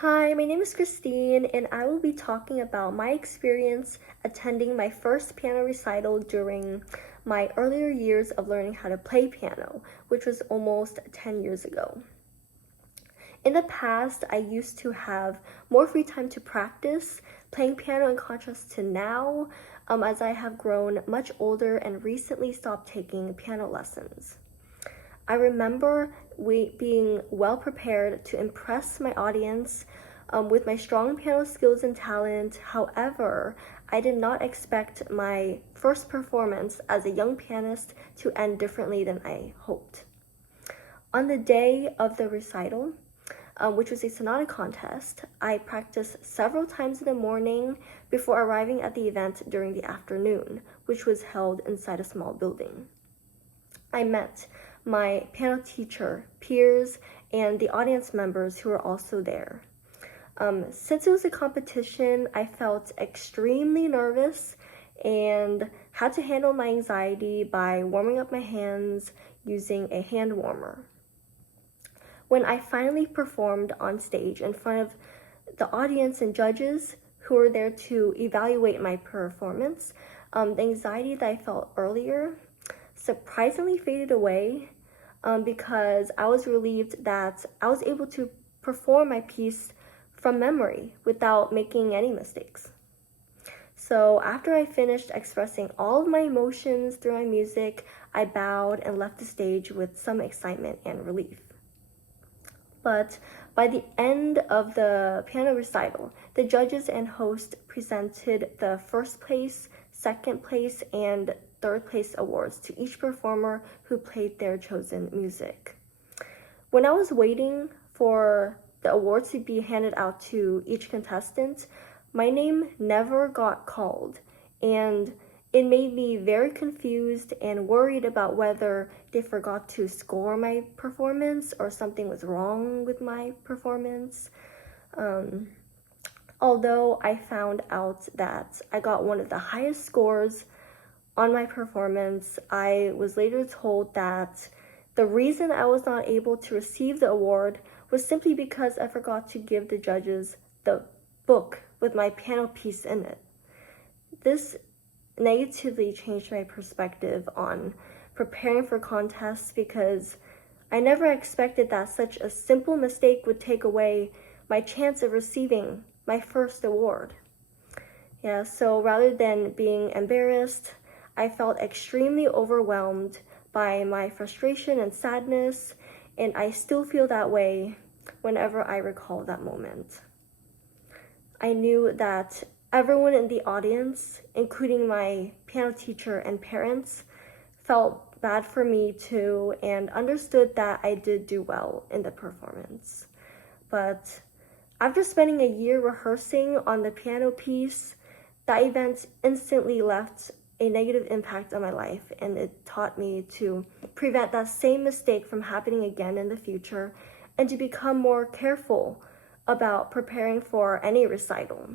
Hi, my name is Christine, and I will be talking about my experience attending my first piano recital during my earlier years of learning how to play piano, which was almost 10 years ago. In the past, I used to have more free time to practice playing piano in contrast to now, as I have grown much older and recently stopped taking piano lessons. I remember being well prepared to impress my audience with my strong piano skills and talent. However, I did not expect my first performance as a young pianist to end differently than I hoped. On the day of the recital, which was a sonata contest, I practiced several times in the morning before arriving at the event during the afternoon, which was held inside a small building. I met my piano teacher, peers, and the audience members who were also there. Since it was a competition, I felt extremely nervous and had to handle my anxiety by warming up my hands using a hand warmer. When I finally performed on stage in front of the audience and judges who were there to evaluate my performance, the anxiety that I felt earlier surprisingly faded away because I was relieved that I was able to perform my piece from memory without making any mistakes. So after I finished expressing all of my emotions through my music, I bowed and left the stage with some excitement and relief. But by the end of the piano recital, the judges and host presented the first place, second place, and third place awards to each performer who played their chosen music. When I was waiting for the awards to be handed out to each contestant, my name never got called, and it made me very confused and worried about whether they forgot to score my performance or something was wrong with my performance. Although I found out that I got one of the highest scores on my performance, I was later told that the reason I was not able to receive the award was simply because I forgot to give the judges the book with my piano piece in it. This negatively changed my perspective on preparing for contests because I never expected that such a simple mistake would take away my chance of receiving my first award. So rather than being embarrassed, I felt extremely overwhelmed by my frustration and sadness, and I still feel that way whenever I recall that moment. I knew that everyone in the audience, including my piano teacher and parents, felt bad for me too and understood that I did do well in the performance. But after spending a year rehearsing on the piano piece, that event instantly left a negative impact on my life, and it taught me to prevent that same mistake from happening again in the future and to become more careful about preparing for any recital.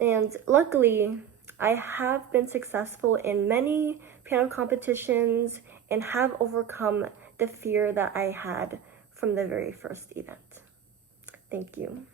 And luckily, I have been successful in many piano competitions and have overcome the fear that I had from the very first event. Thank you.